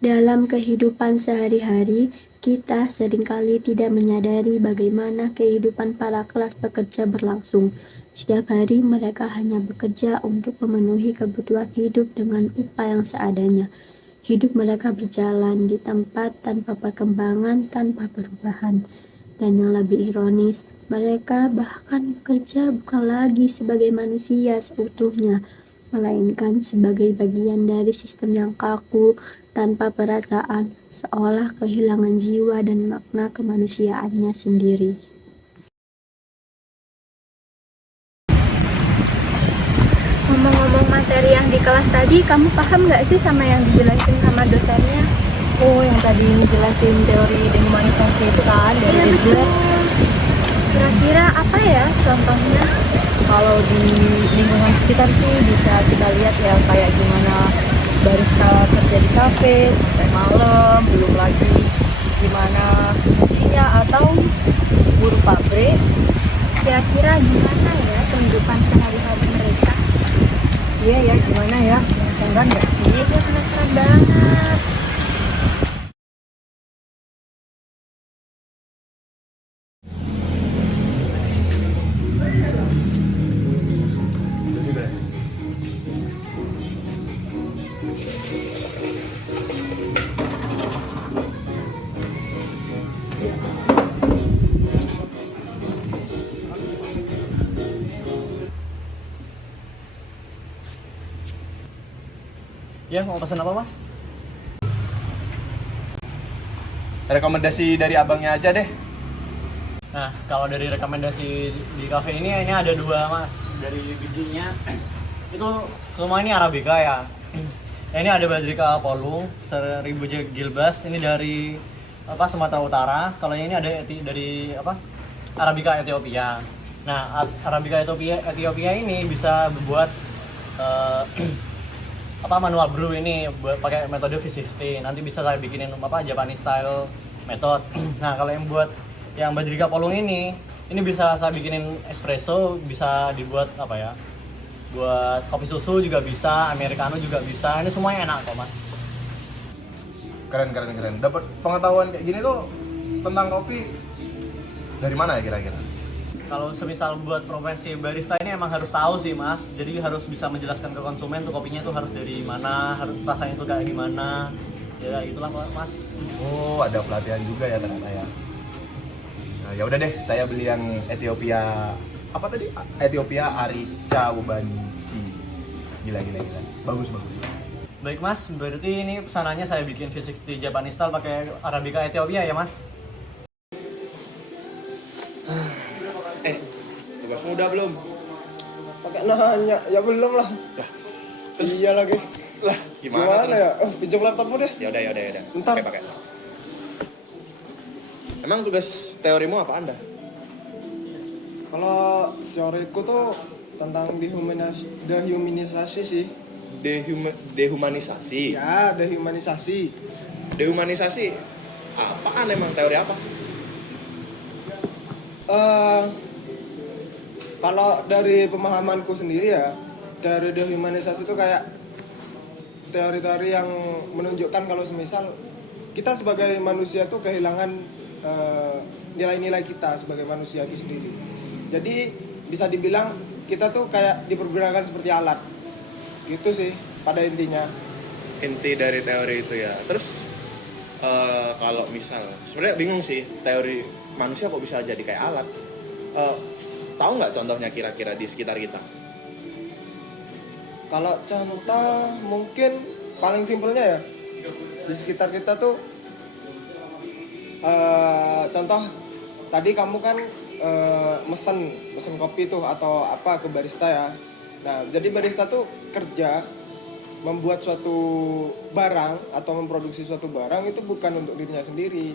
Dalam kehidupan sehari-hari, kita seringkali tidak menyadari bagaimana kehidupan para kelas pekerja berlangsung. Setiap hari mereka hanya bekerja untuk memenuhi kebutuhan hidup dengan upah yang seadanya. Hidup mereka berjalan di tempat tanpa perkembangan, tanpa perubahan. Dan yang lebih ironis, mereka bahkan bekerja bukan lagi sebagai manusia seutuhnya, melainkan sebagai bagian dari sistem yang kaku, tanpa perasaan, seolah kehilangan jiwa dan makna kemanusiaannya sendiri. Ngomong-ngomong materi yang di kelas tadi, kamu paham nggak sih sama yang dijelasin sama dosennya? Oh, yang tadi jelasin teori dehumanisasi itu kan dari Iya, betul. Debler. Kira-kira apa ya contohnya? Kalau di lingkungan sekitar sih bisa kita lihat ya kayak gimana barista kerja di kafe sampai malam, belum lagi gimana kuncinya atau buruh pabrik. Kira-kira gimana ya kehidupan sehari-hari mereka? Iya ya, gimana ya? Penasaran nggak sih? Iya, penasaran banget. Ya, mau pesan apa, Mas? Rekomendasi dari abangnya aja deh. Nah, kalau dari rekomendasi di cafe ini ada dua, Mas. Dari bijinya itu semua ini Arabica ya. Ini ada Bajrika Apollo 1000 Gilbas, ini dari Sumatera Utara. Kalau yang ini ada dari Arabica Ethiopia. Nah, Arabica Ethiopia ini bisa buat eh, manual brew ini pakai metode V60. Nanti bisa saya bikinin Japanese style method. Nah, kalau yang buat yang Bajrika Polong ini bisa saya bikinin espresso, bisa dibuat buat kopi susu juga bisa, americano juga bisa. Ini semuanya enak kok, Mas. Keren. Dapat pengetahuan kayak gini tuh tentang kopi dari mana ya kira-kira? Kalau semisal buat profesi barista ini emang harus tahu sih, Mas. Jadi harus bisa menjelaskan ke konsumen tuh kopinya tuh harus dari mana, harus rasanya tuh kayak gimana. Ya itulah, Mas. Oh, ada pelatihan juga ya ternyata ya. Nah, ya udah deh, saya beli yang Ethiopia apa tadi? Ethiopia Arica Ubanci. Gila. Bagus. Baik, Mas, berarti ini pesanannya saya bikin V60 Japanese style pakai Arabica Ethiopia ya, Mas? Tugasmu udah belum? Pakai nanya, ya belum lah. Terus Iya lagi. lah, gimana terus? ya? Pinjam laptopmu deh. Ya udah. Bentar. Pakai. Emang tugas teorimu apa Anda? Kalau teoriku tuh tentang dehumanisasi sih. Dehumanisasi. Ya, dehumanisasi. Dehumanisasi apaan emang, teori apa? Eh, Kalau dari pemahamanku sendiri ya, teori dehumanisasi itu kayak teori-teori yang menunjukkan kalau semisal kita sebagai manusia tuh kehilangan nilai-nilai kita sebagai manusia itu sendiri. Jadi bisa dibilang kita tuh kayak dipergunakan seperti alat. Gitu sih pada intinya. Inti dari teori itu ya. Terus kalau misal sebenarnya bingung sih, teori manusia kok bisa jadi kayak alat. Tahu nggak contohnya kira-kira di sekitar kita? Kalau contoh mungkin paling simpelnya ya di sekitar kita tuh contoh tadi kamu kan mesen kopi tuh atau apa ke barista ya. Nah, jadi barista tuh kerja membuat suatu barang atau memproduksi suatu barang itu bukan untuk dirinya sendiri,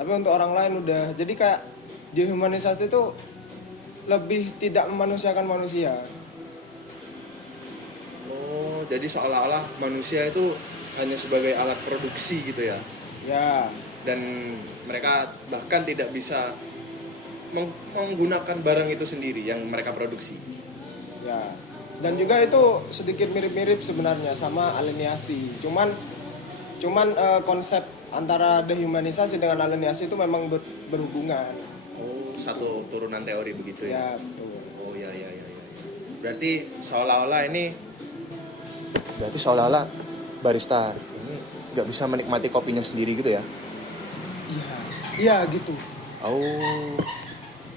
tapi untuk orang lain udah. Jadi kayak dehumanisasi itu lebih tidak memanusiakan manusia. Oh, jadi seolah-olah manusia itu hanya sebagai alat produksi gitu ya. Ya, Dan mereka bahkan tidak bisa menggunakan barang itu sendiri yang mereka produksi. ya. Dan juga itu sedikit mirip-mirip sebenarnya sama alienasi. Cuman Cuman konsep antara dehumanisasi dengan alienasi itu memang berhubungan. Oh, satu turunan teori begitu ya. Ya, betul. Oh ya. Berarti seolah-olah barista ini nggak bisa menikmati kopinya sendiri gitu ya? Iya gitu. Oh,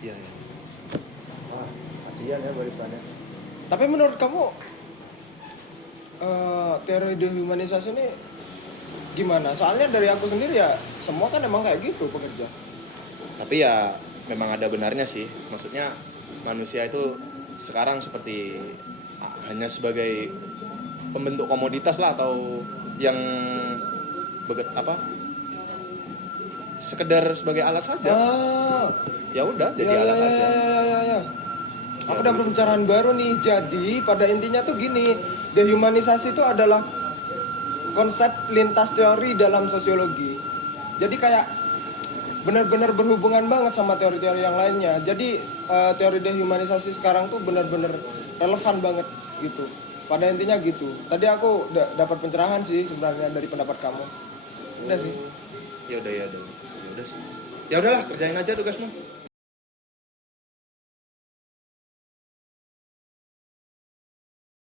iya. Wah, kasihan ya baristanya. Tapi menurut kamu teori dehumanisasi ini gimana? Soalnya dari aku sendiri ya semua kan emang kayak gitu pekerja. Tapi ya memang ada benarnya sih. Maksudnya manusia itu sekarang seperti hanya sebagai pembentuk komoditas lah, atau yang sekedar sebagai alat saja. Ya udah, jadi alat aja. Ya. Aku dapat pencerahan baru nih. Jadi pada intinya tuh gini, dehumanisasi itu adalah konsep lintas teori dalam sosiologi. Jadi kayak benar-benar berhubungan banget sama teori-teori yang lainnya. Jadi teori dehumanisasi sekarang tuh benar-benar relevan banget gitu. Pada intinya gitu. Tadi aku dapat pencerahan sih sebenarnya dari pendapat kamu. Udah sih. Ya udah sih. Ya udahlah, kerjain aja tugasmu.